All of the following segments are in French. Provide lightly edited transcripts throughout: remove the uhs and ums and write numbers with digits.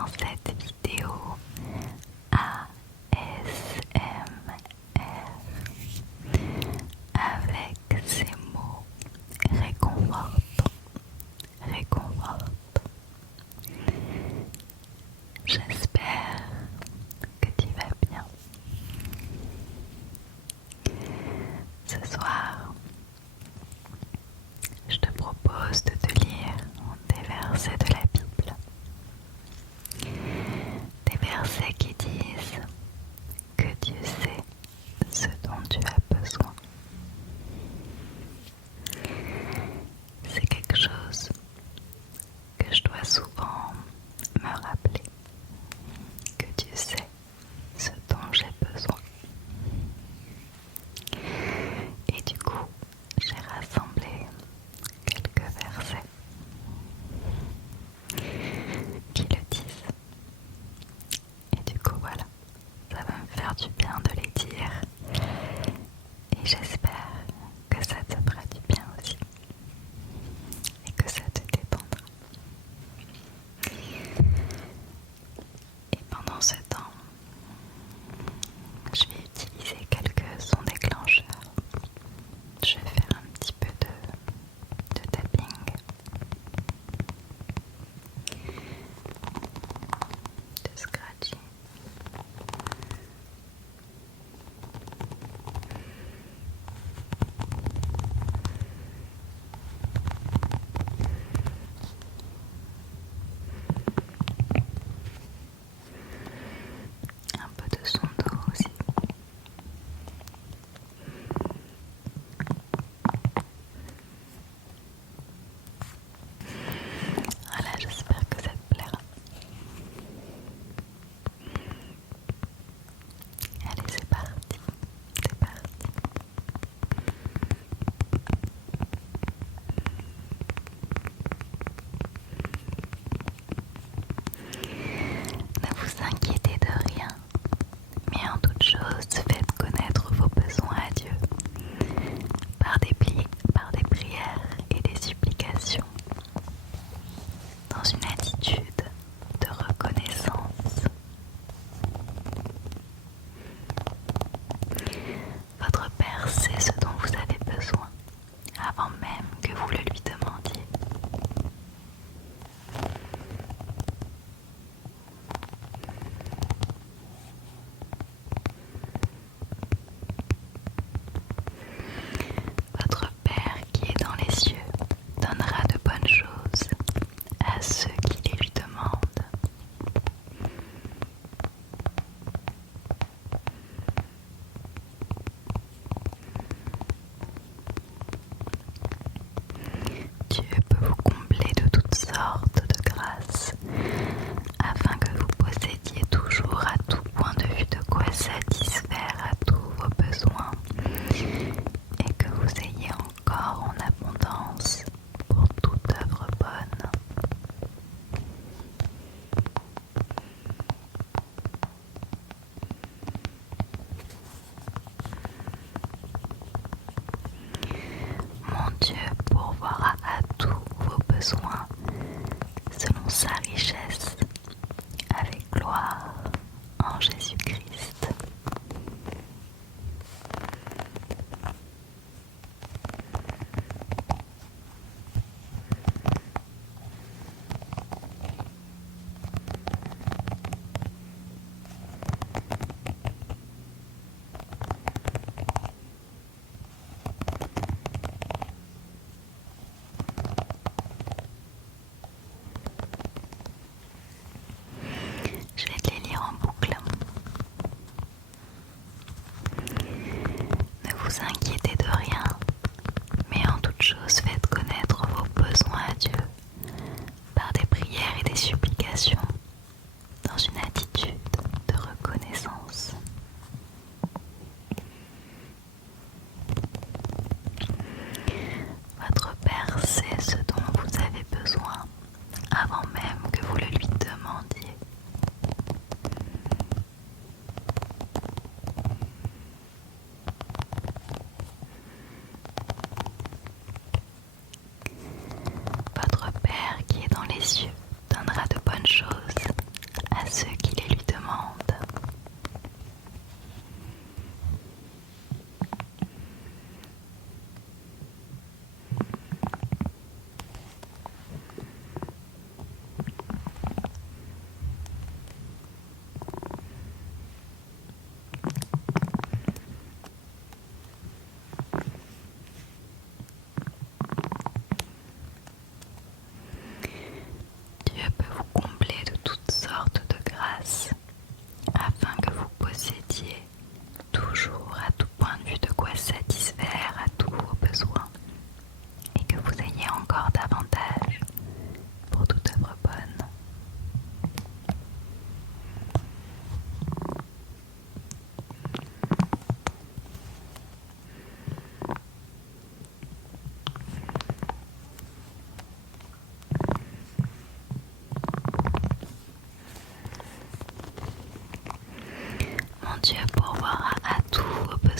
dans cette vidéo ASMR avec ces mots réconfortants. J'espère que tu vas bien. Ce soir, je te propose de te lire des versets de la Bible. Des versets qui disent que Dieu sait ce dont tu as besoin. C'est quelque chose que je dois souvent me rappeler, que Dieu sait ce dont j'ai besoin. Et du coup, j'ai rassemblé quelques versets qui le disent. Et du coup,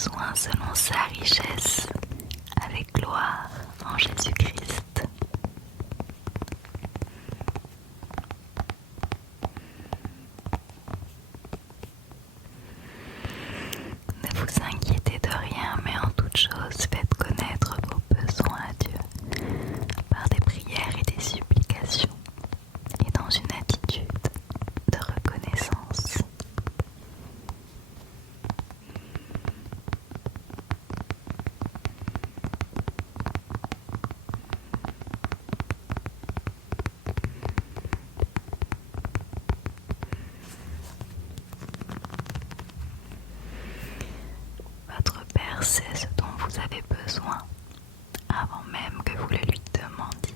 besoins selon sa richesse, avec gloire en Jésus-Christ. Ne vous inquiétez de rien, mais en toute chose, faites connaître vos besoins à Dieu par des prières et des supplications et dans une attitude de reconnaissance. Votre Père sait ce dont vous avez besoin avant même que vous le lui demandiez.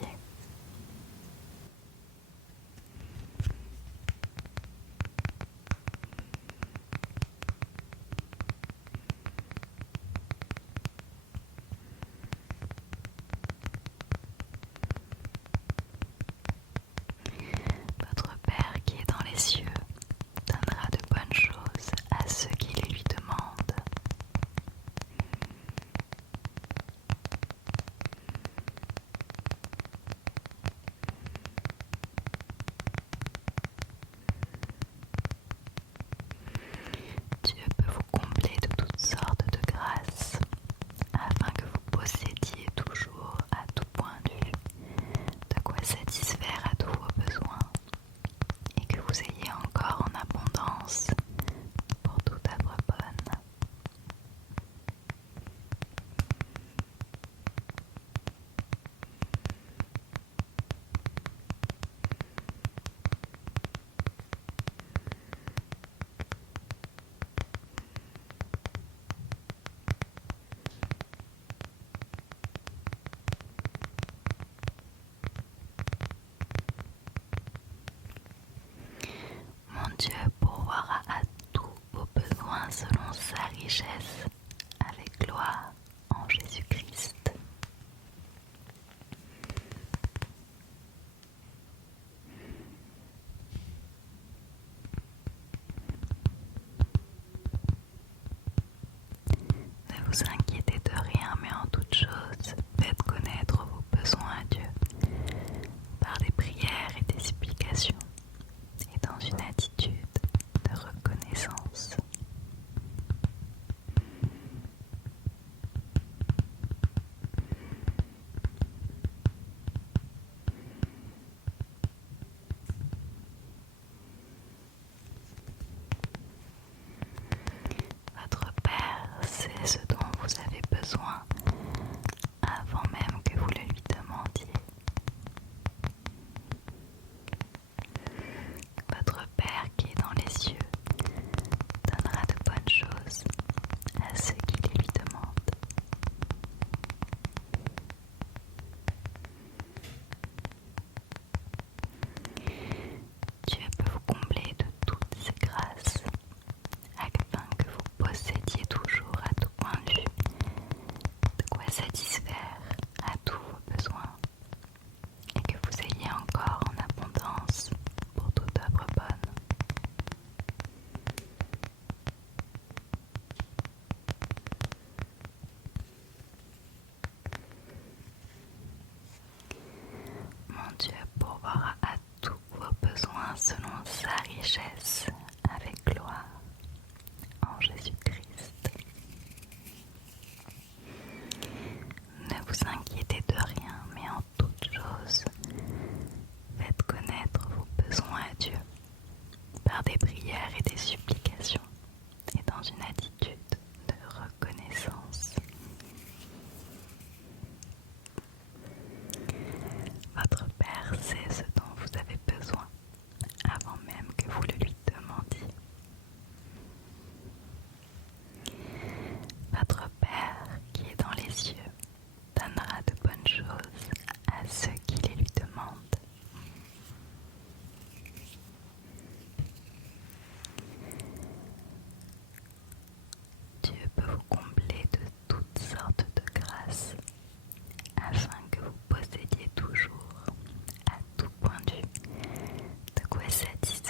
Votre Père qui est dans les cieux donnera de bonnes choses à ceux qui les lui demandent. Dieu peut vous combler de toutes sortes de grâces, afin que vous possédiez toujours à tout point de vue de quoi satisfaire à tous vos besoins, et que vous ayez encore en abondance pour toute œuvre bonne. Mon Dieu pourvoira à tous vos besoins selon sa richesse, avec gloire en Jésus-Christ. Ne vous inquiétez de rien, mais en toute chose, faites connaître vos besoins à Dieu par des prières et des supplications et dans une attitude de reconnaissance. Votre Père sait ce dont vous avez besoin avant même que vous le lui demandiez. Votre Père qui est dans les cieux donnera de bonnes choses à ceux qui les lui demandent. Dieu peut vous combler de toutes ses grâces, afin que vous possédiez toujours à tout point de vue de quoi satisfaire à tous vos besoins, et que vous ayez encore en abondance pour toute œuvre bonne. Mon Dieu pourvoira à tous vos besoins selon sa richesse, avec gloire en Jésus-Christ. Ne vous inquiétez de rien, mais en toute chose, faites connaître vos besoins à Dieu par des prières et des supplications et dans une attitude de reconnaissance. Votre Père sait ce dont vous avez besoin avant même que vous le lui demandiez. Votre Père qui est dans les cieux donnera de bonnes choses à ceux qui les lui demandent. Dieu peut vous combler de toutes sortes de grâces, afin que vous possédiez toujours, à tout point de vue, de quoi satisfaire